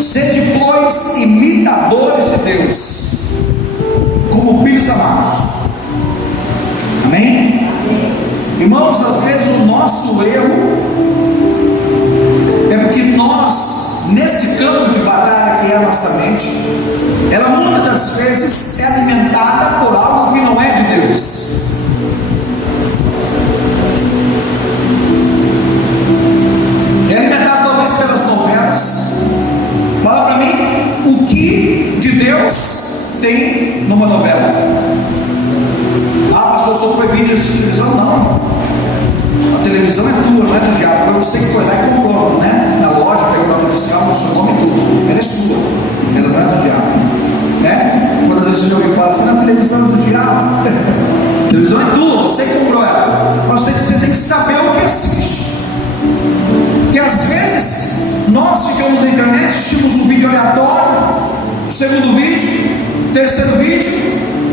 Sede, pois, imitadores de Deus, como filhos amados. Amém? Irmãos, às vezes o nosso erro é porque nós, nesse campo de batalha que é a nossa mente, ela muitas das vezes é alimentada por algo que não é de Deus. É alimentada talvez pelas novelas. Fala para mim, o que de Deus tem numa novela? Ah, pastor, eu sou proibido de assistir televisão? Não. A televisão é tua, não é do diabo. Foi você que foi lá e comprou, né? Na loja, pegou nota fiscal, no seu nome e tudo. Ela é sua, ela não é do diabo, né? Quando às vezes você ouve falar assim, na televisão é do diabo. A televisão é tua, você que comprou ela. Mas você tem que saber o que assiste. Porque às vezes nós ficamos na internet, assistimos um vídeo aleatório, o segundo vídeo, o terceiro vídeo,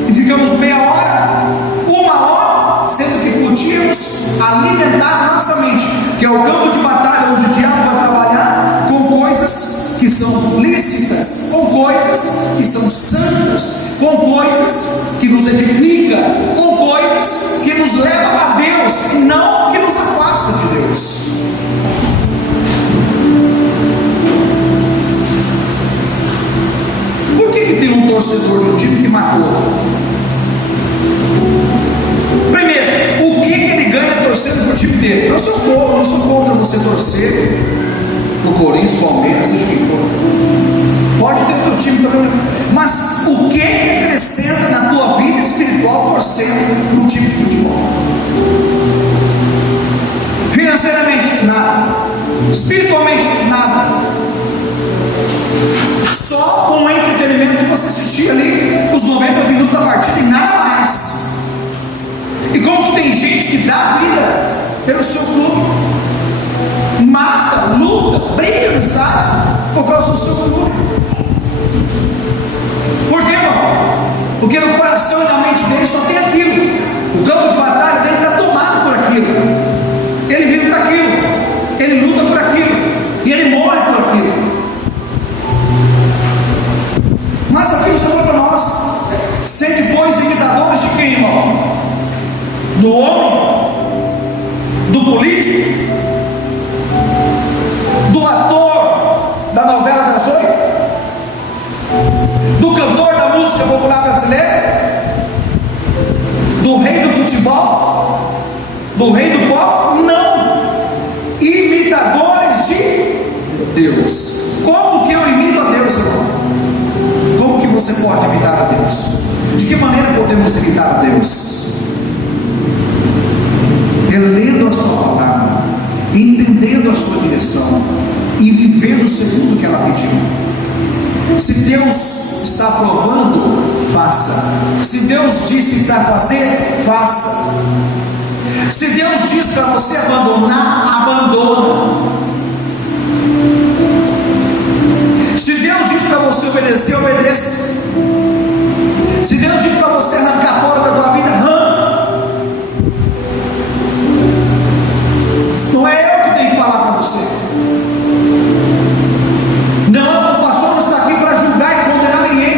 e ficamos meia hora, uma hora, sendo que podíamos alimentar nossa mente, que é o campo de batalha onde o diabo vai trabalhar com coisas que são lícitas, com coisas que são santas, com coisas que nos edificam, com coisas que nos levam a Deus e não que nos afasta de Deus. Por que tem um torcedor de um time que mata o outro? Primeiro, o que ele ganha torcendo para o time dele? Eu não sou contra você torcer no Corinthians, Palmeiras, seja quem for. Pode ter o teu time também, mas o que acrescenta na tua vida espiritual torcendo para um time de futebol? Financeiramente, nada. Espiritualmente, nada. Só um entretenimento que você assistia ali os 90 minutos da partida e nada mais. E como que tem gente que dá vida pelo seu clube, mata, luta, briga no estádio por causa do seu clube? Por quê, irmão? Porque no coração e na mente dele só tem aquilo. O campo de batalha dele está tomado por aquilo. Ele vive por aquilo, ele luta por aquilo e ele morre por aquilo. Mas aqui o Senhor para nós: sede, pois, imitadores de quem, irmão? Do homem? Do político? Do ator da novela das 8? Do cantor da música popular brasileira? Do rei do futebol? Do rei do pop? Não! Imitadores de Deus. Como que eu imito a Deus, irmão? Como que você pode imitar a Deus? De que maneira podemos imitar a Deus? Lendo a sua palavra, entendendo a sua direção e vivendo segundo o que ela pediu. Se Deus está aprovando, faça. Se Deus disse para fazer, faça. Se Deus diz para você abandonar, abandona. Se Deus diz para você obedecer, obedeça. Se Deus diz para você arrancar fora da tua vida, arranca. Não é eu que tenho que falar para você. Não, o pastor não está aqui para julgar e condenar ninguém.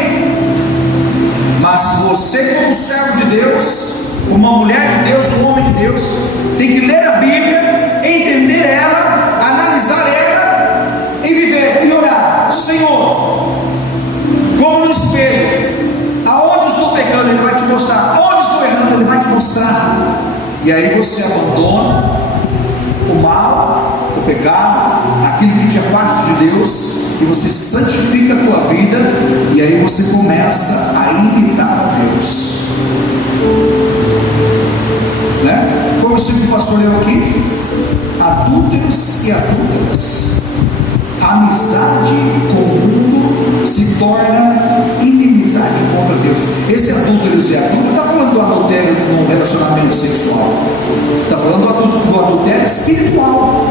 Mas você, como servo de Deus, uma mulher de Deus, um homem de Deus, tem que ler a Bíblia, entender ela, analisar ela e viver e olhar. Senhor, como no espelho, aonde eu estou pecando, Ele vai te mostrar. Onde estou errando, Ele vai te mostrar. E aí você abandona o mal, o pecado, aquilo que te afasta de Deus, e você santifica a tua vida, e aí você começa a imitar a Deus, né? Como o pastor leu aqui: adúlteros e adúlteras, amizade com o mundo se torna inimizade contra Deus. Esse adúlteros e adúlteras, está falando do adultério no relacionamento sexual, está falando do adultério espiritual.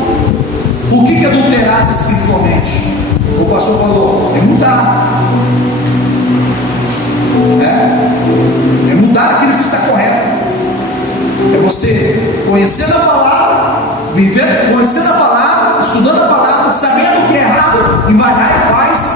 O que é adulterar espiritualmente? O pastor falou: é mudar, é mudar aquilo que está correto, é você conhecendo a palavra, vivendo, conhecendo a palavra, estudando a palavra, sabendo o que é errado, e vai lá e faz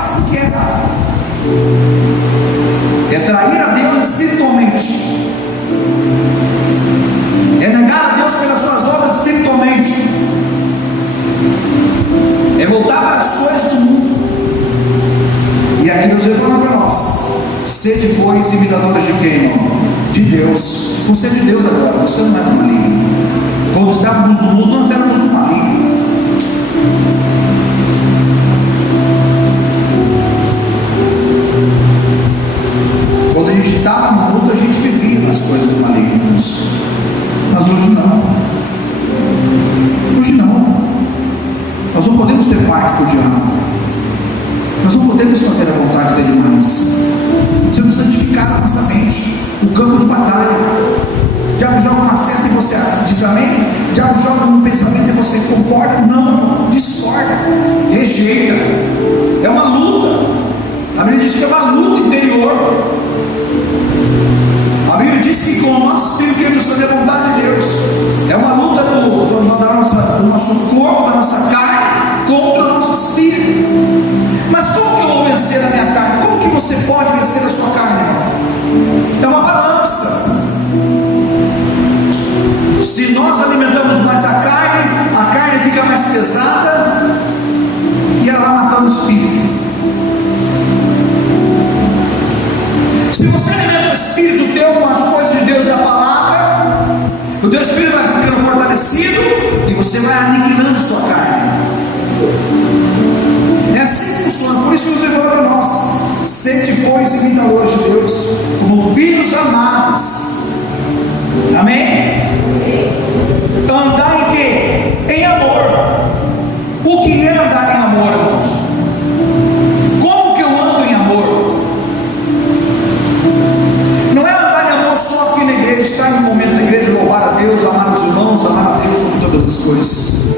Sede, pois, imitadores de quem, irmão? De Deus. Você é de Deus agora, você não é do maligno. Quando estávamos no mundo, nós éramos do maligno. Quando a gente estava no mundo, a gente vivia nas coisas do maligno. Mas hoje não. Hoje não. Nós não podemos ter parte com o diabo. Nós não podemos fazer a vontade dele mais. Nós temos que santificar a nossa mente. O campo de batalha. O diabo joga uma seta e você diz amém. O diabo joga um pensamento e você concorda. Não, discorda, rejeita. É uma luta. A Bíblia diz que é uma luta interior. A Bíblia diz que com o nosso espírito queremos fazer a vontade de Deus. É uma luta do nosso corpo, da nossa carne, contra o nosso espírito. Mas como que eu vou vencer a minha carne? Como que você pode vencer a sua carne, irmão? É uma balança. Se nós alimentamos mais a carne fica mais pesada e ela vai matando o espírito. Se você alimenta o espírito teu com as coisas de Deus e a palavra, o teu espírito vai ficando fortalecido e você vai aniquilando sua carne. É assim que funciona. Por isso que Jesus falou para nós: sede, pois, imitadores de Deus, como filhos amados. Amém? Andar em quê? Em amor. O que é andar em amor, irmãos? Como que eu ando em amor? Não é andar em amor só aqui na igreja, estar no momento da igreja, louvar a Deus, amar os irmãos, amar a Deus sobre todas as coisas.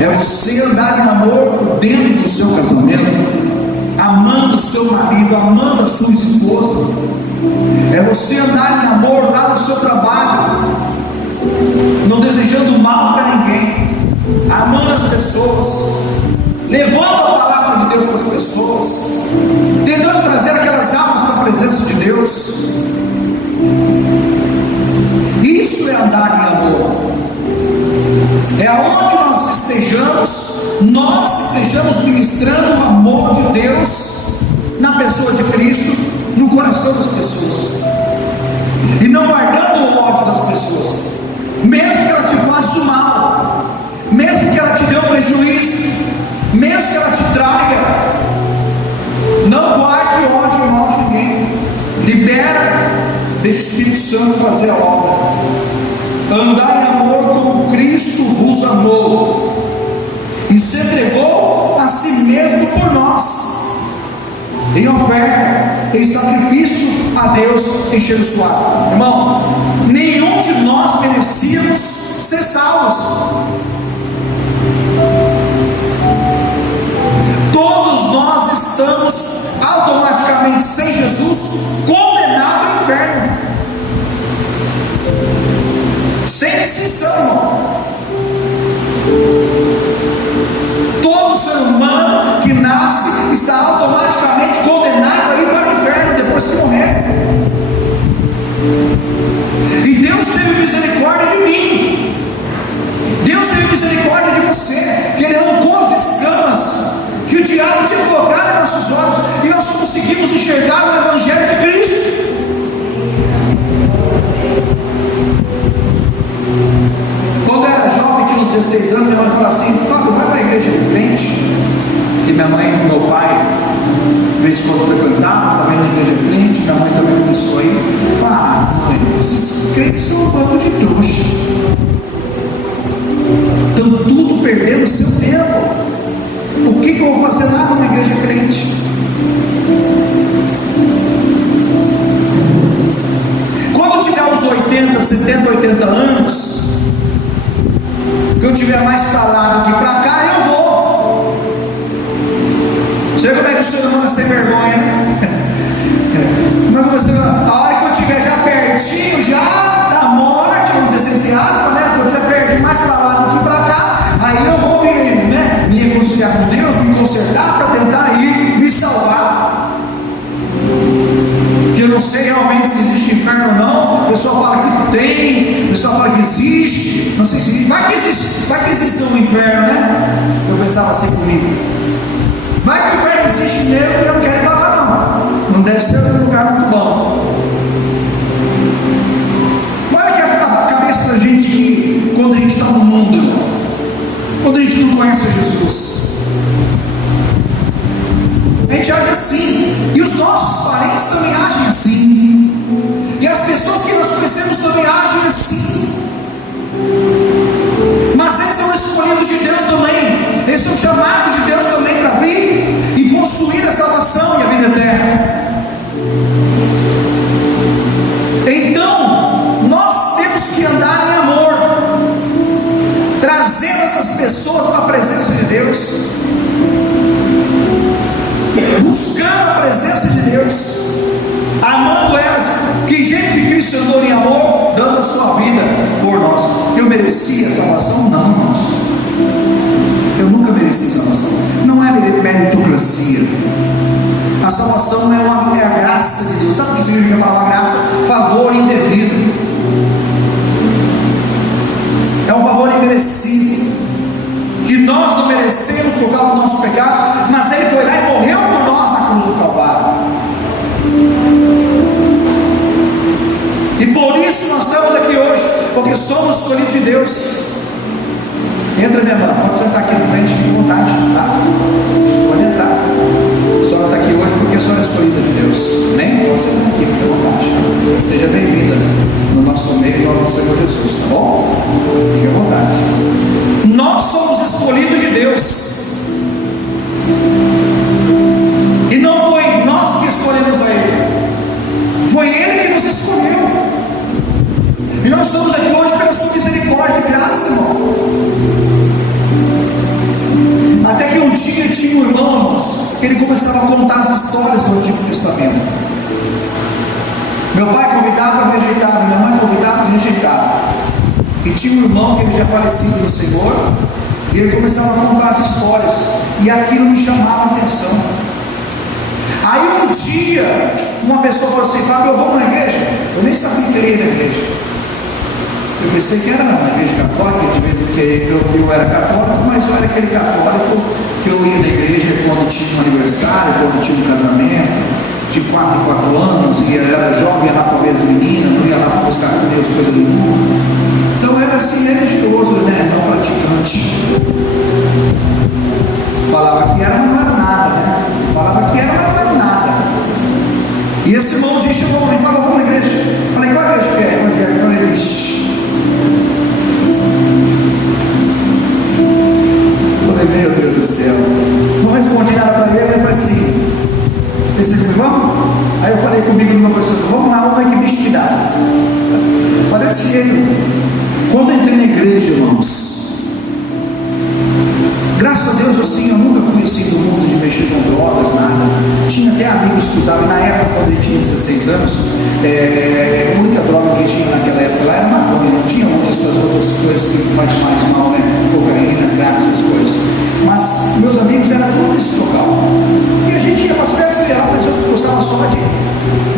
É você andar em amor dentro do seu casamento, amando o seu marido, amando a sua esposa. É você andar em amor lá no seu trabalho, não desejando mal para ninguém, amando as pessoas, levando a palavra de Deus para as pessoas, tentando trazer aquelas almas para a presença de Deus. Isso é andar em amor. É aonde nós estejamos ministrando o amor de Deus na pessoa de Cristo, no coração das pessoas, e não guardando o ódio das pessoas, mesmo que ela te faça mal, mesmo que ela te dê um prejuízo, mesmo que ela te traia. Não guarde ódio e mal de ninguém. Libera, deixa o Espírito Santo fazer a obra. Andar em amor como Cristo vos amou e se entregou a si mesmo por nós, em oferta, em sacrifício a Deus enchendo suave. Irmão, nenhum de nós merecíamos ser salvos. Todos nós estamos automaticamente, sem Jesus, condenados ao inferno, sem distinção. Todo ser humano que nasce está automaticamente condenado a ir para o inferno depois que morrer. E Deus teve misericórdia de mim, Deus teve misericórdia de você, que Ele arrancou as escamas que o diabo tinha colocado em nossos olhos, e nós conseguimos enxergar o Evangelho de Cristo. Quando eu era jovem, tinha uns 16 anos, minha mãe falava assim: Fábio, vai para a igreja de crente, que minha mãe e meu pai, de vez em quando frequentavam, também na igreja de crente. Minha mãe também começou a ir. Mãe, esses crentes são um bando de trouxa, estão tudo perdendo seu tempo. O que eu vou fazer lá na igreja crente? Quando eu tiver uns 80, 70, 80 anos, que eu tiver mais para lá do que para cá, eu vou. Sei como é que o ser humano é sem vergonha, né? Como é que você, a hora que eu estiver já pertinho já da morte, vamos dizer entre aspas, né? Que eu já perdi mais para lá do que para cá, aí eu vou me reconciliar com Deus, me consertar para tentar ir me salvar. Que eu não sei realmente se existe inferno ou não. O pessoal fala que tem, o pessoal fala que existe, não sei se existe. Vai que existe um inferno, né? Eu pensava assim comigo: vai que o inferno existe mesmo, eu não quero ir para lá, não deve ser um lugar muito bom. Olha que a cabeça da gente que, quando a gente está no mundo, irmão, quando a gente não conhece Jesus, a gente age assim, e os nossos parentes também agem assim, e as pessoas que nós conhecemos também agem assim. Mas eles são escolhidos de Deus também, eles são chamados de Deus também para vir e possuir a salvação e a vida eterna. Então, nós temos que andar em amor, trazendo essas pessoas para a presença de Deus, buscando a presença de Deus, amando elas. Que jeito que Cristo andou em amor, dando a sua vida por nós. Eu merecia a salvação? Não, irmãos. Eu nunca mereci a salvação. Não é meritocracia. A salvação é a graça de Deus. Sabe o que significa a palavra graça? Favor indevido. É um favor imerecido, que nós não merecemos por causa dos nossos pecados, mas Ele foi lá e morreu por nós na cruz do Calvário. E por isso nós estamos aqui hoje, porque somos escolhidos de Deus. Entra, minha irmã, pode sentar aqui na frente, fique à vontade, tá? Pode entrar. A senhora está aqui hoje porque a senhora é escolhida de Deus. Amém? Pode sentar aqui, fique à vontade. Seja bem-vinda no nosso meio, em nome do Senhor Jesus, tá bom? Fique à vontade. Nós somos escolhidos de Deus, e não foi nós que escolhemos a Ele, foi Ele que nos escolheu. E nós estamos aqui hoje pela sua misericórdia e graça, irmão. Até que um dia tinha um irmão, irmãos, que ele começava a contar as histórias do Antigo Testamento. Meu pai convidava e rejeitava, minha mãe convidava e rejeitava. E tinha um irmão que ele já falecido no Senhor, e ele começava a contar as histórias, e aquilo me chamava a atenção. Aí um dia, uma pessoa falou assim: Fábio, vamos na igreja? Eu nem sabia que ele ia na igreja. Eu pensei que era na igreja católica, de vez em que eu era católico, mas eu era aquele católico que eu ia na igreja quando tinha um aniversário, quando tinha um casamento, de 4 em 4 anos, e eu era jovem, ia lá para ver as meninas, não ia lá para buscar comer as coisas do mundo. Então era assim, religioso, né? Não praticante. Falava que era, mas não era nada, né? Falava que era, mas não era nada. E esse irmão um dia chegou e falou: vamos na igreja. Falei: qual igreja que é? Evangelho. Falei: ixi. Falei: meu Deus do céu. Não respondi nada para ele. Eu falei assim: esse aqui, vamos? Aí eu falei comigo numa pessoa: vamos lá, vamos ver que bicho que dá. Falei desse jeito. Quando eu entrei na igreja, irmãos, graças a Deus, assim, eu nunca fui assim do mundo de mexer com drogas, nada. Tinha até amigos que usavam. Na época, quando a gente tinha 16 anos, a única droga que tinha naquela época lá era maconha. Não tinha muitas das outras coisas que fazem mais mal, né? Cocaína, crack, essas coisas. Mas meus amigos eram todos desse local. E a gente ia para as festas e lá, a pessoa que gostava só de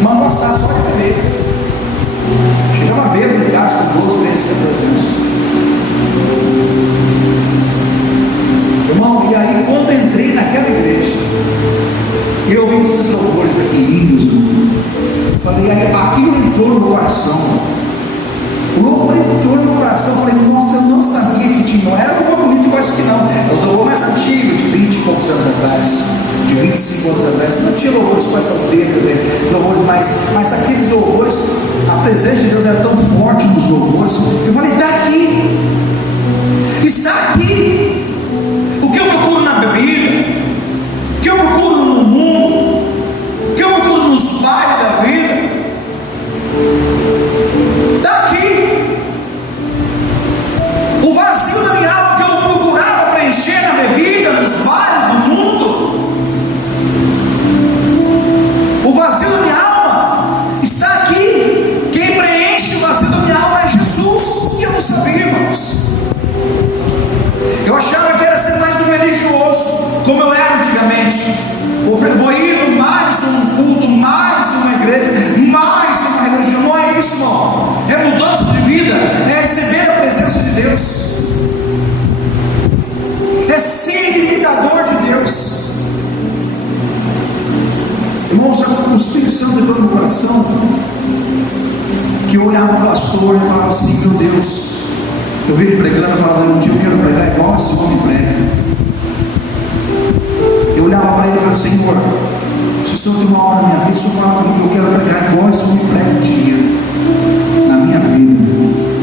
mambaçar, só de beber. Chegava bêbado em casa com 12, 13, 14 anos. Irmão, e aí quando eu entrei naquela igreja, eu vi esses louvores aqui lindos, falei, e aí aquilo entrou no meu coração. O louvor entrou no meu coração. Falei: nossa, eu não sabia que tinha. Não era um louvor bonito igual esse que não. É os louvores mais antigos, de 20 e poucos anos atrás, de 25 anos atrás, que não tinha louvores com essas letras, louvores mas aqueles louvores, a presença de Deus era tão forte nos louvores. Eu falei: está aqui, está aqui. O que eu procuro na bebida, o que eu procuro no mundo, o que eu procuro nos bailes da vida, está aqui. O vazio da minha alma que eu procurava preencher na bebida, nos bailes do mundo, o vazio da minha alma está aqui. Quem preenche o vazio da minha alma é Jesus. E eu não sabia, irmãos. Eu achava que era ser mais um religioso, como eu era antigamente. Vou ir mais um culto, mais uma igreja, mais uma religião. Não é isso, irmão. É mudança de vida, é receber a presença de Deus, é ser imitador de Deus. Irmãos, o Espírito Santo entrou no meu coração, que eu olhava para o pastor e falava assim: meu Deus, eu vi ele pregando, eu falava: um dia eu quero pregar igual esse homem prega. Eu olhava para ele e falava: Senhor, se o Senhor tem uma obra na minha vida, o Senhor fala comigo, eu quero pregar igual esse homem prega um dia, na minha vida.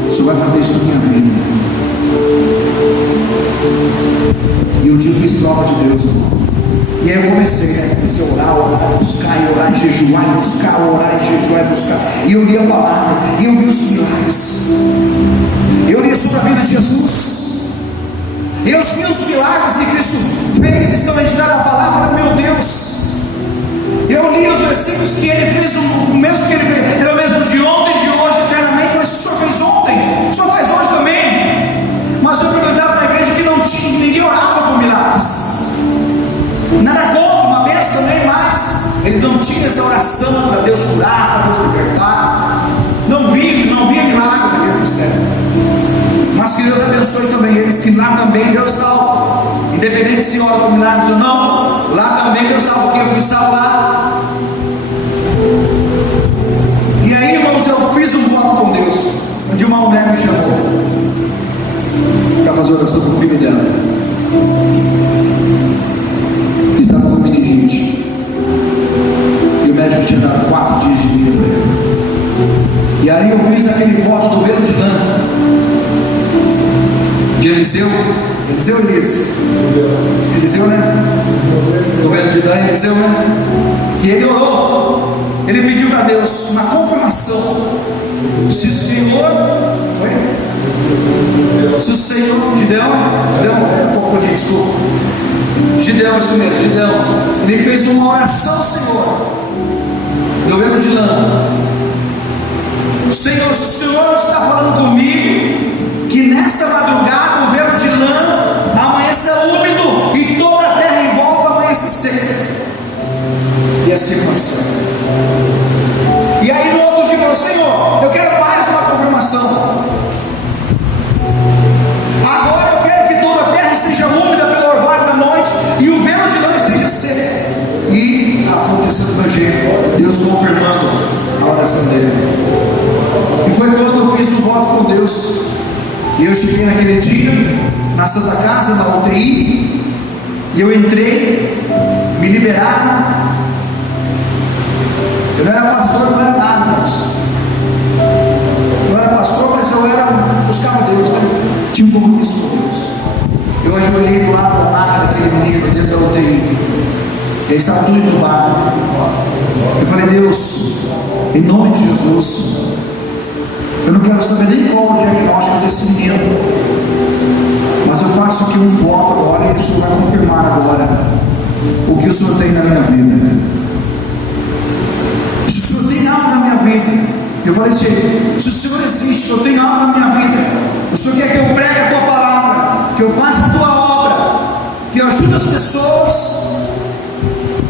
O Senhor vai fazer isso na minha vida. E um dia eu fiz prova de Deus, irmão. E aí eu comecei a orar, buscar e orar, e jejuar e buscar, orar e jejuar e buscar. E eu li a palavra, e eu vi os milagres. Eu li sobre a vida de Jesus. Eu vi os milagres que Cristo fez, estão registrados na palavra, meu Deus. Eu li os versículos que ele fez, o mesmo que ele fez, era o mesmo de ontem, de hoje, eternamente. Mas o Senhor fez ontem, o Senhor faz hoje também. Mas eu perguntava para a igreja que não tinha, ninguém orava por milagres. Nada contra, uma bênção também, mas eles não tinham essa oração para Deus curar, para Deus libertar. Não via milagres naquele ministério. Mas que Deus abençoe também eles, que lá também Deus salva. Independente se ora por milagres ou não, lá também Deus salva, porque eu fui salvo lá. E aí, irmãos, eu fiz um voto com Deus. Um dia uma mulher me chamou para fazer oração para o filho dela, que estava com meningite, e o médico tinha dado 4 dias de vida para ele. E aí eu fiz aquele voto do velo de lã de Eliseu, Eliseu, né? Do velo de lã, Eliseu, né? Que ele orou, ele pediu para Deus uma confirmação. Se o Senhor, se o Senhor, Gideão, desculpa, Gideão, isso mesmo, Gideão, ele fez uma oração, Senhor, do velo de lã. Senhor, se o Senhor está falando comigo, que nessa madrugada o velo de lã amanheça úmido e toda a terra em volta amanheça seca. E assim aconteceu. E aí no outro dia falou: Senhor, eu quero mais uma confirmação. Agora eu quero que toda a terra esteja úmida pelo orvalho da noite e o velo de lã esteja seco. E aconteceu do meu jeito, Deus confirmando a oração dele. E foi quando eu fiz um voto com Deus. E eu cheguei naquele dia na Santa Casa, na UTI, e eu entrei, me liberaram. Eu não era pastor, não era nada, irmãos. Eu não era pastor, mas eu buscava Deus, né? Tinha um compromisso com Deus. Eu ajoelhei do lado da maca daquele menino dentro da UTI. Ele estava tudo entubado. Eu falei: Deus, em nome de Jesus, eu não quero saber nem qual o diagnóstico desse menino, mas eu faço aqui um voto agora e o Senhor vai confirmar agora o que o Senhor tem na minha vida. Se o Senhor tem algo na minha vida, eu falei assim: se o Senhor existe, o Senhor tem algo na minha vida, o Senhor quer que eu pregue a tua palavra, que eu faça a tua obra, que eu ajude as pessoas,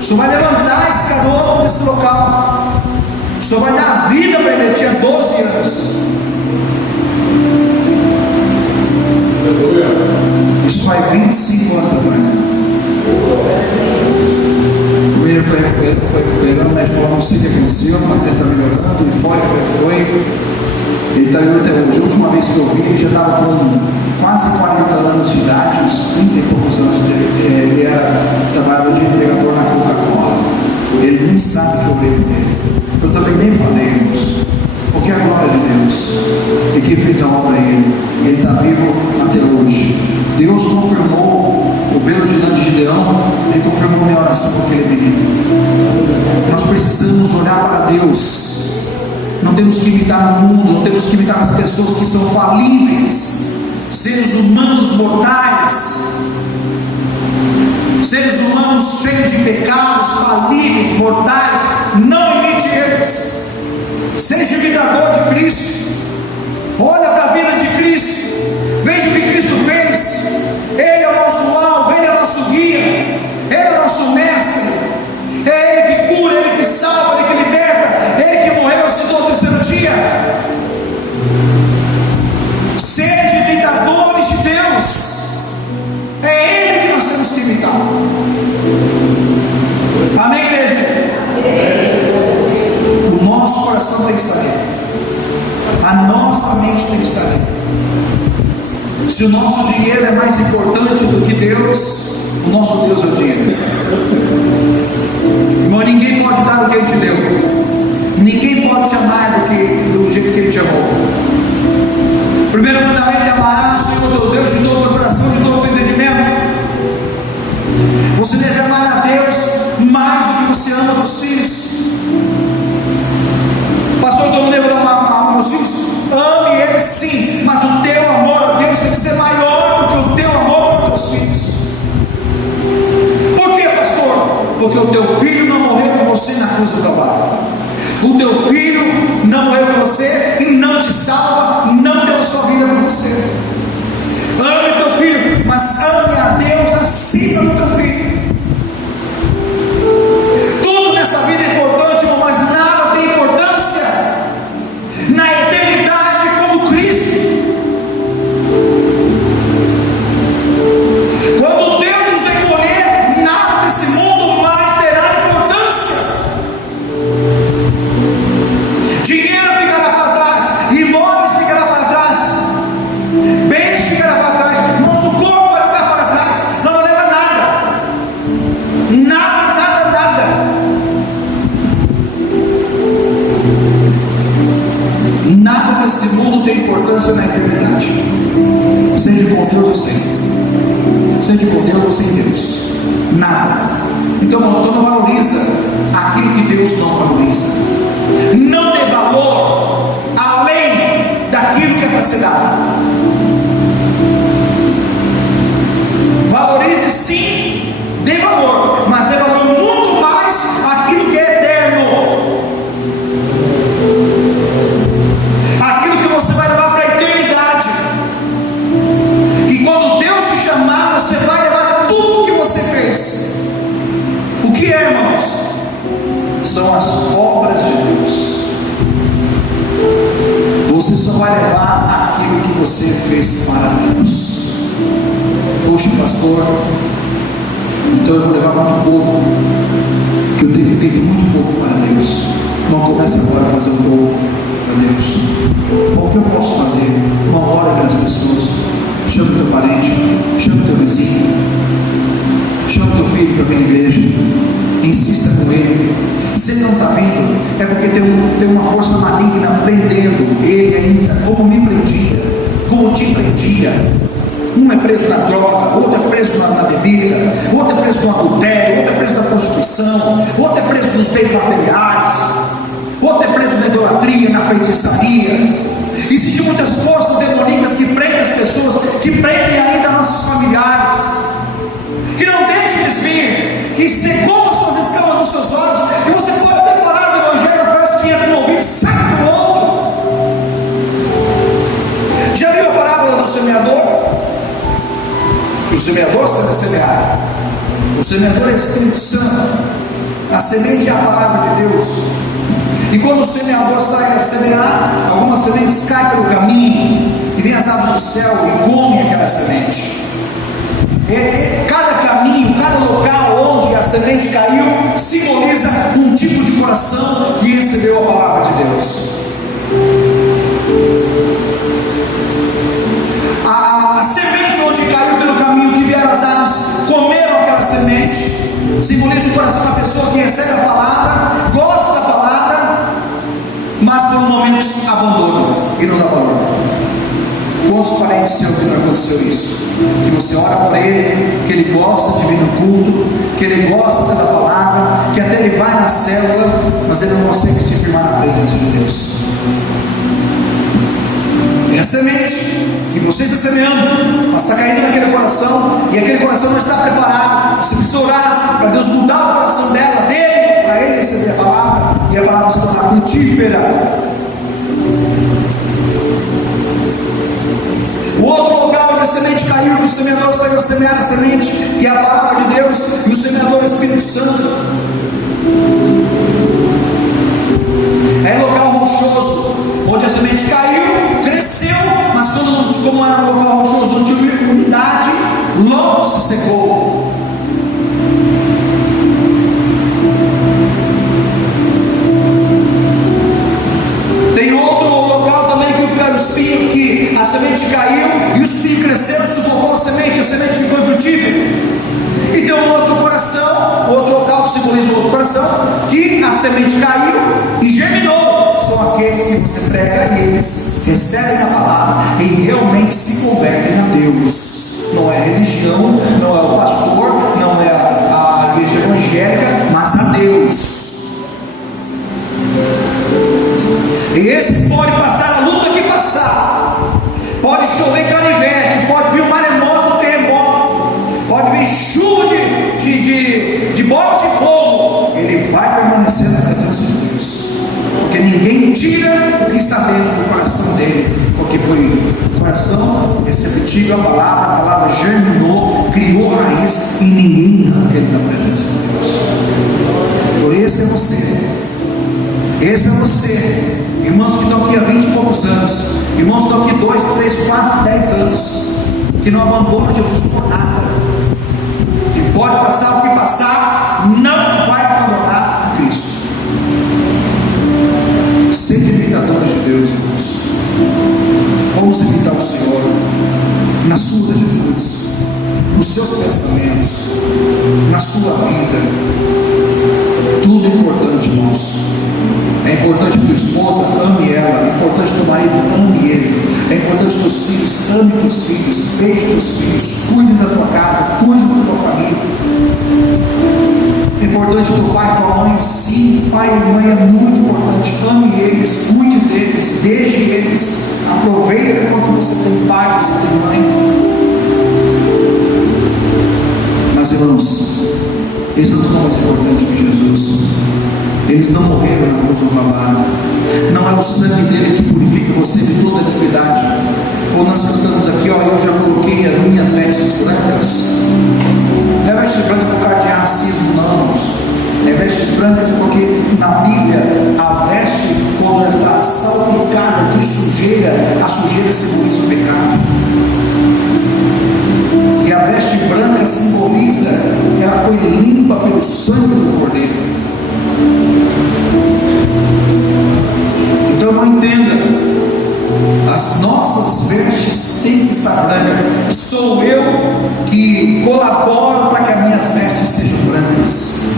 o Senhor vai levantar esse garoto desse local, o Senhor vai dar vida para ele. Ele tinha 12 anos. Isso faz 25 anos atrás. O menino foi recuperando, mas não sei o que aconteceu, mas ele está melhorando. E foi. Ele está indo até hoje. A última vez que eu vi, ele já estava com quase 40 anos de idade, uns 30 e poucos anos de idade. Ele era trabalhador de entregador na Coca-Cola. Ele nem sabe que eu veio dele. Eu também nem falei, irmãos, porque é a glória de Deus, e quem fez a obra é Ele está vivo até hoje. Deus confirmou o velo de lã de Gideão, Ele confirmou minha oração com aquele menino. Nós precisamos olhar para Deus, não temos que imitar o mundo, não temos que imitar as pessoas que são falíveis, seres humanos mortais, seres humanos cheios de pecados, falíveis, mortais. Não imite eles. Seja imitador de Cristo. Olha para a vida de Cristo, veja o que Cristo fez. Ele é o nosso alvo, Ele é o nosso guia, Ele é o nosso mestre. É Ele que cura, Ele que salva, Ele que liberta, Ele que morreu e ressuscitou ao terceiro dia. Seja imitadores de Deus. É Ele que nós temos que imitar. Amém, igreja? O nosso coração tem que estar nele. A nossa mente tem que estar nele. Se o nosso dinheiro é mais importante do que Deus, o nosso Deus é o dinheiro. Irmão, ninguém pode dar o que Ele te deu. Ninguém pode te amar do jeito que Ele te amou. O primeiro mandamento é amar o Senhor teu Deus de todo o teu coração, de todo o teu entendimento. Você deve amar a Deus mais do que você ama os filhos. Pastor, eu não devo amar meus filhos? Ame eles sim, mas o teu amor a Deus tem que ser maior do que o teu amor para os teus filhos. Por quê, pastor? Porque o teu filho não morreu por você na cruz do Calvário. O teu filho não morreu por você e não te salva, não deu a sua vida por você. Ame o teu filho, mas ame a Deus acima do teu filho. Tudo nessa vida é importante, irmão, mas nada tem importância na eternidade como Cristo. Quando Deus nos recolher, nada desse mundo mais terá importância. Dinheiro ficará para trás, imóveis ficará para trás, bens ficará para trás, nosso corpo vai ficar para trás, não leva nada. Nada, nada, nada. Nada desse mundo tem importância na eternidade. Seja com Deus ou sem. Seja com Deus ou sem Deus. Nada. Então não valoriza aquilo que Deus não valoriza. Não dê valor além daquilo que é para ser dado. Valorize sim, dê valor, mas dê valor muito mais àquilo que é eterno. Aquilo que você vai levar para a eternidade. E quando Deus te chamar, você vai levar tudo o que você fez. O que é, irmãos? São as obras de Deus. Você só vai levar aquilo que você fez para Deus. Poxa, pastor, então eu vou levar muito pouco, que eu tenho feito muito pouco para Deus. Não comece agora a fazer um pouco para Deus. O que eu posso fazer? Uma hora para as pessoas. Chama o teu parente, chama o teu vizinho, chama o teu filho para vir à igreja, insista com ele. Se ele não está vindo, é porque tem uma força maligna prendendo ele ainda, como me prendia, como te prendia. Um é preso na droga, outro é preso na bebida, outro é preso no adultério, outro é preso na prostituição, outro é preso nos bens materiais, outro é preso na idolatria, na feitiçaria. Existem muitas forças demoníacas que prendem as pessoas, que prendem ainda nossos familiares, que não deixam eles vir, que secam as suas escamas nos seus olhos, e você pode até falar do evangelho, parece que entra no ouvido e sai do outro. Já viu a parábola do semeador? O semeador sabe semear. O semeador é o Espírito Santo. A semente é a palavra de Deus. E quando o semeador sai a semear, algumas sementes caem pelo caminho, e vem as aves do céu e comem aquela semente. Cada caminho, cada local onde a semente caiu, simboliza um tipo de coração que recebeu a palavra de Deus. A semente onde caiu pelo caminho, que vieram as aves, comeram aquela semente, simboliza o coração da pessoa que recebe a palavra, gosta da palavra, mas por um momento abandona e não dá valor. Quantos parentes seus que não aconteceu isso? Que você ora por ele, que ele gosta de vir no culto, que ele gosta da palavra, que até ele vai na célula, mas ele não consegue se firmar na presença de Deus. É a semente que você está semeando, mas está caindo naquele coração, e aquele coração não está preparado. Você precisa orar para Deus mudar o coração dele, para ele receber a palavra, e a palavra se tornar frutífera. O outro local onde a semente caiu, que o semeador saiu a semear a semente, que é a palavra de Deus, e o semeador é o Espírito Santo. É local rochoso, onde a semente caiu, cresceu, mas como era um local rochoso, não tinha umidade, logo se secou. caiu e germinou. São aqueles que você prega e eles recebem a palavra e realmente se convertem a Deus. Não é religião, não é o pastor, não é a igreja evangélica, mas a Deus. E esses podem passar a luta que passar, pode chover canivete, pode vir um maremoto, um terremoto, pode vir chuva de bolas de fogo, ele vai permanecer na presença de Deus, porque ninguém tira o que está dentro do coração dele, porque foi o coração receptivo à palavra, a palavra germinou, criou raiz, e ninguém arranca ele da presença de Deus. Então esse é você. Esse é você, irmãos que estão aqui há 20 e poucos anos, irmãos que estão aqui 2, 3, 4, 10 anos, que não abandonam Jesus por nada, que pode passar o que passar, não vai abandonar a Cristo. Sejam imitadores de Deus, irmãos. Vamos imitar o Senhor nas suas atitudes, nos seus pensamentos, na sua vida. Tudo é importante, irmãos. É importante que tua esposa ame ela, é importante que teu marido ame ele, é importante que teus filhos ame teus filhos, beije teus filhos, cuide da tua casa, cuide da tua família. É importante teu pai e tua mãe, sim, pai e mãe é muito importante, ame eles, cuide deles, deixe eles, aproveita enquanto você tem pai, você tem mãe. Mas irmãos, eles não são mais importantes que Jesus. Eles não morreram na cruz do Calvário. Não é o sangue dele que purifica você de toda a iniquidade. Ou nós cantamos aqui, ó, eu já coloquei as minhas vestes brancas. Não é vestes brancas por causa de racismo, não. É vestes brancas porque na Bíblia a veste, quando ela está salpicada de sujeira, a sujeira simboliza o pecado. E a veste branca simboliza que ela foi limpa pelo sangue do Cordeiro. Então, não entenda, as nossas vestes têm que estar brancas. Sou eu que colaboro para que as minhas vestes sejam brancas.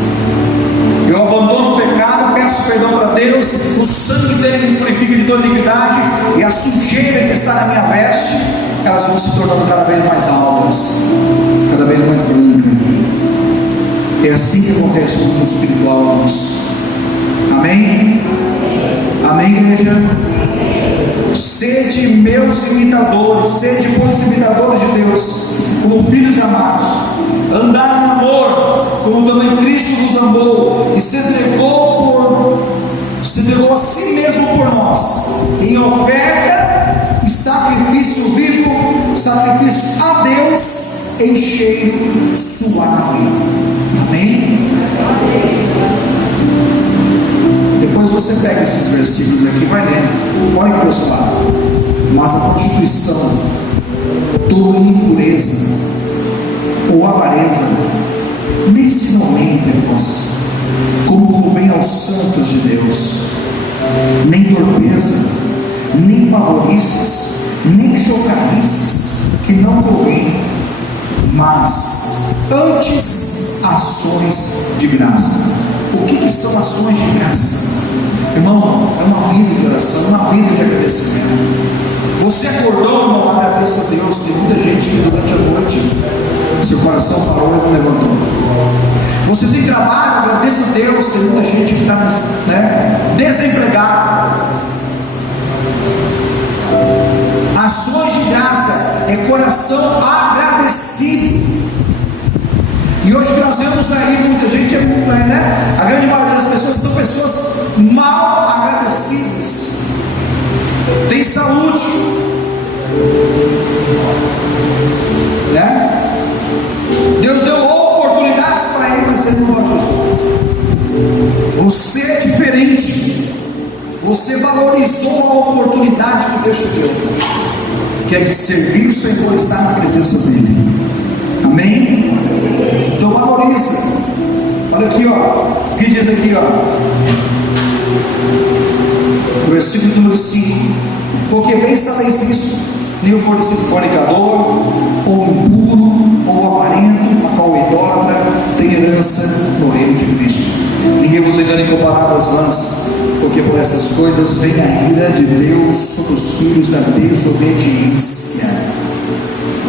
Eu abandono o pecado, peço perdão para Deus, o sangue dele me purifica de toda iniquidade, e a sujeira que está na minha veste, elas vão se tornando cada vez mais altas, cada vez mais brancas. É assim que acontece no mundo espiritual, irmãos. Amém? Amém, igreja? Sede meus imitadores, sede pois imitadores de Deus, como filhos amados. Andai no amor, como também Cristo vos amou e se entregou a si mesmo por nós, em oferta e sacrifício vivo, sacrifício a Deus em cheiro suave. Amém? Depois você pega esses versículos aqui e vai lendo, pode encostar. Mas a prostituição, toda impureza ou avareza, nem se aumente em vós, como convém aos santos de Deus, nem torpeza, nem pavorices, nem chocarices, que não convém, mas antes ações de graça. O que são ações de graça? Irmão, é uma vida de oração, uma vida de agradecimento. Você acordou, irmão, agradeça a Deus. Tem muita gente que durante a noite seu coração parou e não levantou. Você tem trabalho, agradeça a Deus. Tem muita gente que está desempregada. Ações de graça é coração agradecido. E hoje nós vemos aí muita gente, a grande maioria das pessoas são pessoas mal agradecidas. Tem saúde, né? Deus deu oportunidades para ele, mas ele não valorizou. Você é diferente. Você valorizou a oportunidade que Deus te deu, que é de servir o Senhor, estar na presença dele. Amém? Então valorize. Olha aqui, ó. O que diz aqui, ó? O versículo número 5. Porque bem sabeis isso, nem o fornicador, ou impuro, ou avarento, a qual idólatra, tem herança no reino de Cristo. Ninguém vos engane com palavras vãs, porque por essas coisas vem a ira de Deus sobre os filhos da desobediência.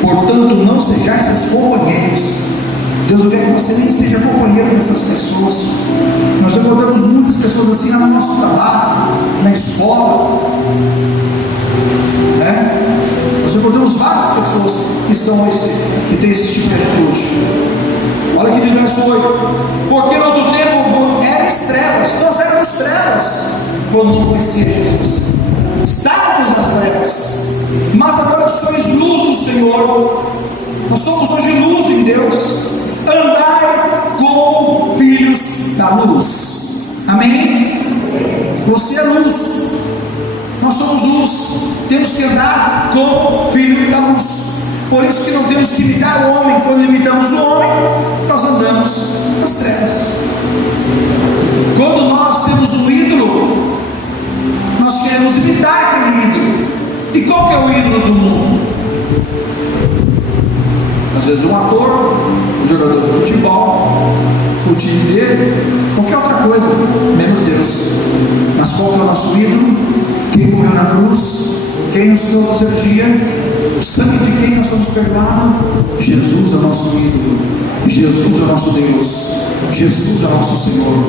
Portanto, não sejais seus companheiros. Deus quer que você nem seja companheiro dessas pessoas. Nós encontramos muitas pessoas assim no nosso trabalho, na escola, né? Nós encontramos várias pessoas que têm esse tipo de atitude. Olha que diz o verso 8: porque no outro tempo eram trevas, nós éramos trevas quando não conhecia Jesus, estávamos nas trevas, mas agora sois luz do Senhor. Nós somos hoje luz em Deus. Andai como filhos da luz. Amém? Você é luz, nós somos luz. Temos que andar como filho da luz. Por isso que não temos que imitar o homem. Quando imitamos o homem, nós andamos nas trevas. Quando nós temos um ídolo, nós queremos imitar aquele ídolo. E qual que é o ídolo do mundo? Às vezes um ator, um jogador de futebol, o time dele, qualquer outra coisa, menos Deus. Mas qual que é o nosso ídolo? Quem morreu na cruz? Quem nos deu o terceiro dia? O sangue de quem nós somos perdoados? Jesus é o nosso ídolo. Jesus é o nosso Deus. Jesus é o nosso Senhor.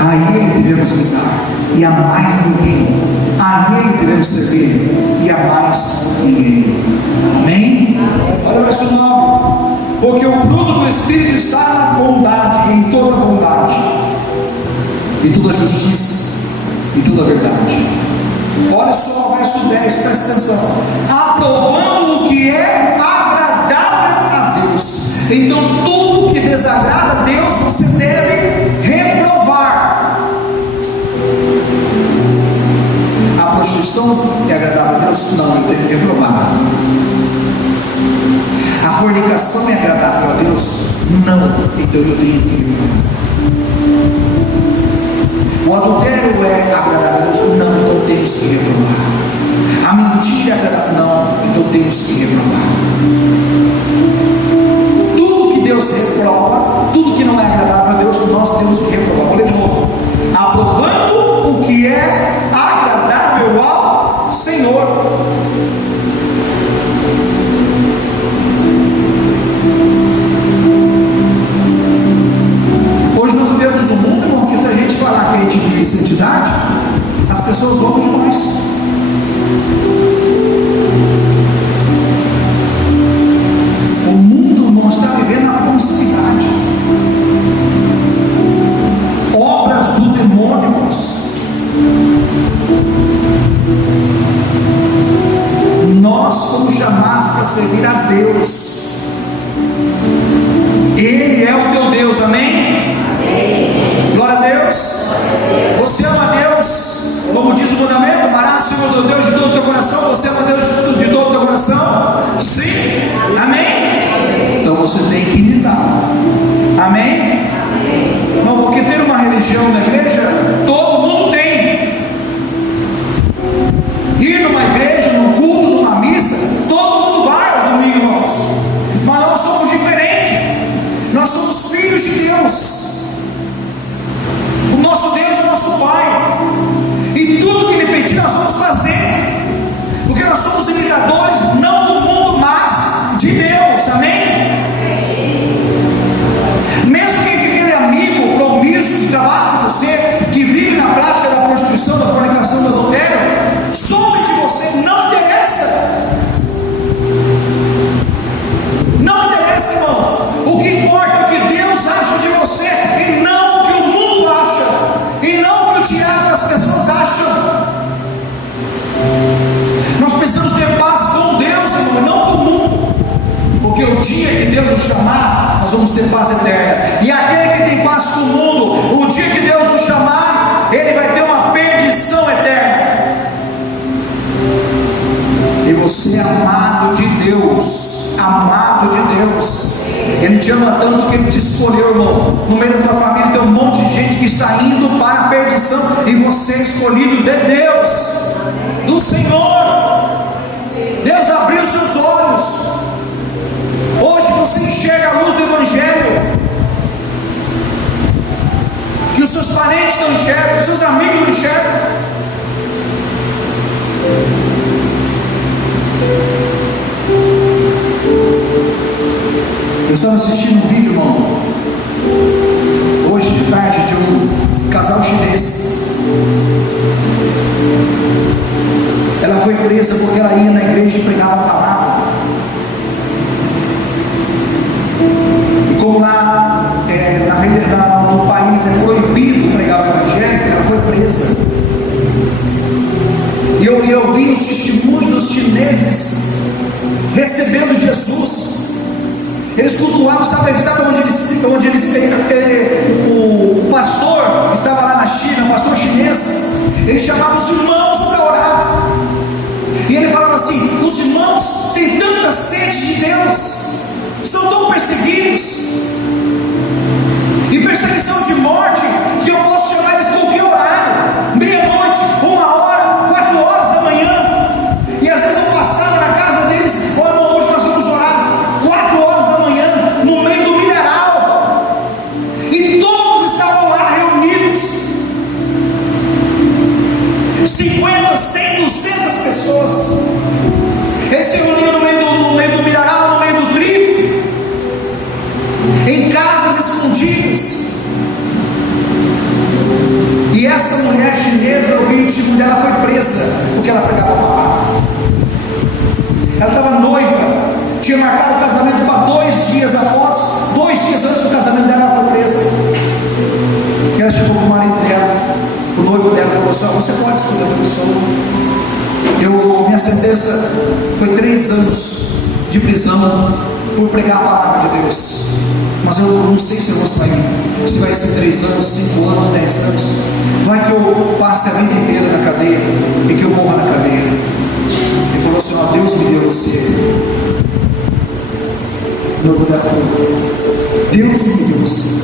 A Ele devemos imitar e a mais ninguém. A Ele devemos servir e a mais ninguém. Amém? Olha o verso 9: porque o fruto do Espírito está na bondade, em toda bondade, e toda justiça, e toda verdade. Olha só o verso 10, presta atenção: aprovando o que é agradável a Deus. Então tudo que desagrada a Deus você deve reprovar. A prostituição é agradável a Deus? Não, eu tenho que reprovar. A fornicação é agradável a Deus? Não, então eu tenho que reprovar. O adultério é agradável a Deus? Não, então temos que reprovar. A mentira é agradável? Não, então temos que reprovar. Tudo que Deus reprova, tudo que não é agradável a Deus, nós temos que reprovar. Olha de novo: aprovando o que é agradável ao Senhor. Hoje nós vivemos no mundo, irmão, que se a gente falar que a gente vive em santidade, as pessoas vão de nós. O mundo, irmão, está vivendo a promiscuidade, obras do demônio, irmãos. Nós somos chamados para servir a Deus. Ele é o teu Deus, amém? Amém. Glória a Deus. Você ama a Deus, como diz o mandamento: amarás o Senhor teu Deus de todo o teu coração. Você ama a Deus de todo o teu coração? Sim, amém? Então você tem que imitar, amém? Não, porque ter uma religião na igreja, todo mundo tem. Ir numa igreja, num culto, numa missa, todo mundo vai aos domingos, irmãos. Mas nós somos diferentes. Nós somos filhos de Deus. O nosso Deus é o nosso Pai. E tudo que Ele pedir nós vamos fazer. Porque nós somos imitadores, não do mundo, mas de Deus. Amém? Mesmo que aquele amigo promíscuo que trabalha com você, que vive na prática da prostituição, da fornicação, do adultério, some de você, não interessa. Não interessa, irmãos. O que importa é o que Deus acha de você, e não o que o mundo acha, e não o que o diabo e as pessoas acham. Nós precisamos ter paz com Deus, irmão, não com o mundo, porque o dia que Deus nos chamar, nós vamos ter paz eterna. E aquele que tem paz com o mundo, o dia que Deus nos chamar, ele vai ter uma perdição eterna. E você é amado de Deus, amado de Deus. Ele te ama tanto que Ele te escolheu, irmão. No meio da tua família tem um monte de gente que está indo para a perdição, e você é escolhido de Deus, do Senhor. Deus abriu seus olhos. Hoje você enxerga a luz do Evangelho, que os seus parentes não enxergam, os seus amigos não enxergam. Eu estava assistindo um vídeo, irmão, hoje de tarde, de um casal chinês. Ela foi presa porque ela ia na igreja e pregava a palavra. E como lá no país é proibido pregar o evangelho, ela foi presa. E eu vi os testemunhos dos chineses recebendo Jesus. Eles cultuavam, sabe onde eles o pastor estava lá na China, o pastor chinês, ele chamava os irmãos para orar. E ele falava assim: os irmãos têm tanta sede de Deus, são tão perseguidos, e perseguição de morte, que eu posso chamar eles qualquer horário, meia-noite, 1h, 4h da manhã. E às vezes eu passava na casa deles: olha, irmão, hoje nós vamos orar 4h da manhã, no meio do milharal, e todos estavam lá reunidos, 50, 100, 200 pessoas. Eles se reuniam no meio do milharal, no meio do trigo, em casas escondidas. E essa mulher chinesa, eu vi o testemunho dela, foi presa porque ela pregava a palavra. Ela estava noiva, tinha marcado o casamento para 2 dias após, 2 dias antes do casamento dela, ela foi presa. E ela chegou para o marido dela, o noivo dela, e falou assim: você pode escolher outra pessoa. Minha sentença foi 3 anos de prisão por pregar a palavra de Deus, mas eu não sei se eu vou sair, se vai ser 3 anos, 5 anos, 10 anos. Vai que eu passe a vida inteira na cadeia e que eu morra na cadeia. Ele falou assim: ó, Deus me deu você. Não vou dar fogo. Deus me deu você.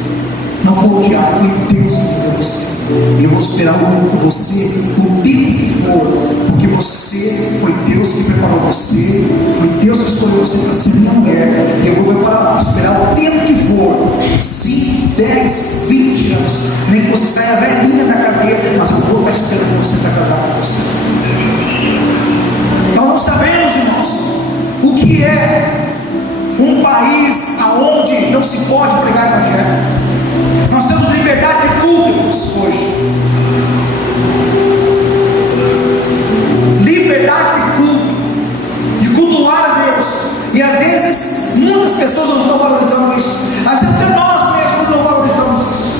Não foi o diabo, foi Deus que me deu você. E eu vou esperar por você o tempo que for, porque você foi Deus que preparou você, foi Deus que escolheu você para ser minha mulher. E eu vou esperar o tempo que for, 5, 10, 20 anos, nem que você saia velhinha da cadeia, mas eu vou estar esperando você para casar com você. Nós não sabemos, irmãos, o que é um país aonde não se pode pregar evangelho. Nós temos liberdade de cultos hoje, liberdade de culto, de cultuar a Deus. E às vezes muitas pessoas não estão valorizando isso. Às vezes até nós mesmos não valorizamos isso.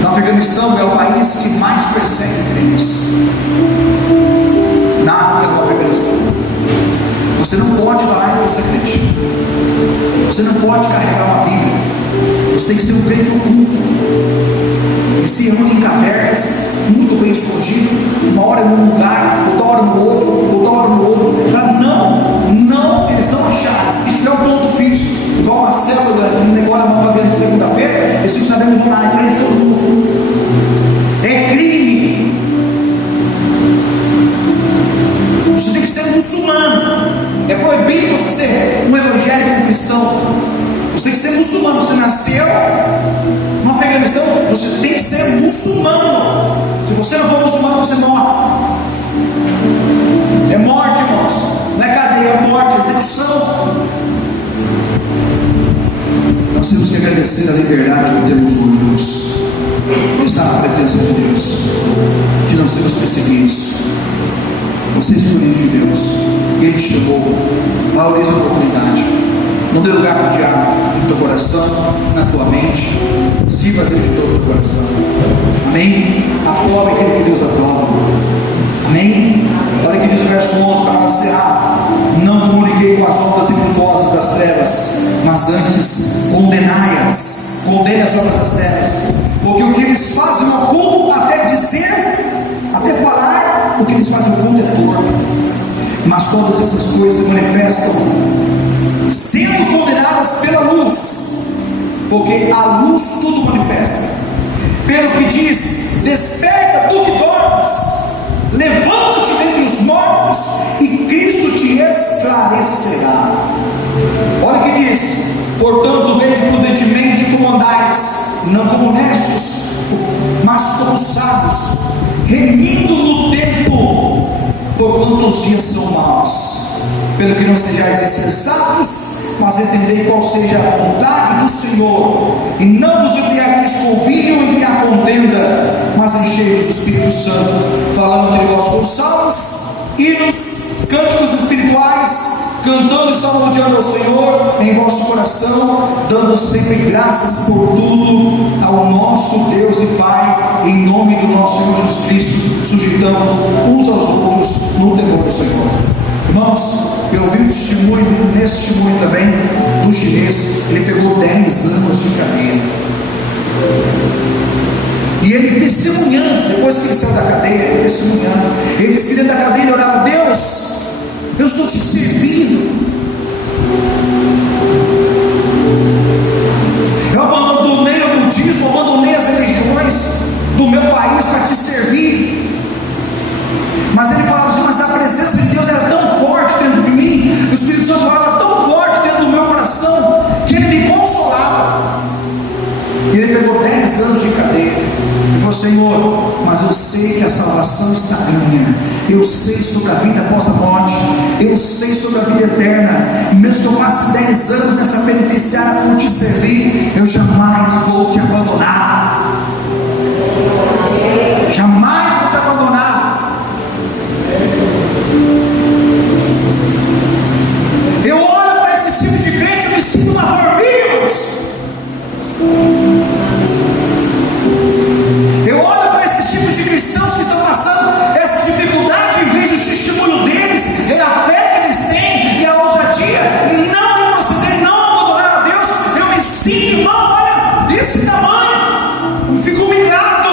No Afeganistão é o país que mais persegue crentes. Na África do Afeganistão, você não pode falar que você é crente, você não pode carregar uma Bíblia, você tem que ser um crente oculto. Eles se reúnem em cavernas, muito bem escondido, uma hora em um lugar, outra hora no outro, outra hora no outro, para eles não acharem. Se tiver um ponto fixo, igual uma célula, agora uma favela de segunda-feira, eles ficam sabendo que lá e prende todo mundo. É crime. Você tem que ser muçulmano. É proibido você ser um evangélico, um cristão. Você tem que ser muçulmano. Você nasceu no Afeganistão, você tem que ser muçulmano. Se você não for muçulmano, você morre. É morte, irmãos. Não é cadeia, é morte, é execução. Nós temos que agradecer a liberdade que temos hoje, irmãos. Está na presença de Deus, que não sermos perseguidos. Você escolheu de Deus, Ele te chamou. Valorize a oportunidade. Não dê lugar para o diabo no teu coração, na tua mente. Sirva a Deus de todo o teu coração. Amém? Aprove aquilo que Deus aprova. Amém? Olha que diz o verso 11 para encerrar: não comuniquei com as obras infrutuosas das trevas, mas antes condenai-as. Condene as obras das trevas, porque o que eles fazem no oculto, até dizer, até falar, o que eles fazem no oculto é torpe. Mas todas essas coisas se manifestam sendo condenadas pela luz, porque a luz tudo manifesta. Pelo que diz: desperta tu que dormes, levanta-te dentre os mortos, e Cristo te esclarecerá. Portanto, vede prudentemente como andais, não como necios, mas como sábios, remindo no tempo, porquanto os dias são maus. Pelo que não sejais insensatos, mas entendei qual seja a vontade do Senhor, e não vos embriagueis com vinho em que há contenda, mas enchei-vos do Espírito Santo, falando entre vós com salmos, hinos, cânticos espirituais, cantando e salmodiando ao Senhor em vosso coração, dando sempre graças por tudo ao nosso Deus e Pai, em nome do nosso Senhor Jesus Cristo, sujeitamos uns aos outros no temor do Senhor. Irmãos, eu ouvi um testemunho, nesse testemunho também, do chinês. Ele pegou 10 anos de cadeia, e ele testemunhando, depois que ele saiu da cadeia, ele testemunhando, ele disse que dentro da cadeia ele orava: Deus, eu estou te servindo, eu abandonei o budismo, abandonei as religiões do meu país para te servir. Mas ele falava assim: mas a presença de Deus era tão forte dentro de mim, o Espírito Santo falava tão forte dentro do meu coração, que ele me consolava. E ele pegou 10 anos de cadeia e falou: Senhor, mas eu sei que a salvação está ganha, eu sei sobre a vida após a morte, eu sei sobre a vida eterna, e mesmo que eu passe 10 anos nessa penitenciária por te servir, eu jamais vou te abandonar, jamais vou te abandonar. Eu olho para esse tipo de crente, eu me sinto uma formiga, irmãos. Eu olho para esse tipo de cristãos que estão passando essa dificuldade, e vejo o testemunho deles, e a fé que eles têm, e a ousadia, não retroceder, não abandonar a Deus. Eu me sinto, irmão, olha, desse tamanho, eu fico humilhado,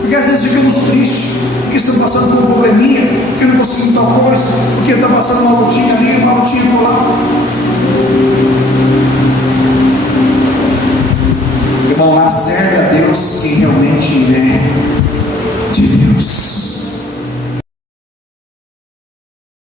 porque às vezes ficamos tristes, porque estão passando por um probleminha, porque não conseguimos tal coisa, porque está passando uma lutinha ali, uma lutinha por lá. Irmão, lá serve a Deus quem realmente é de Deus.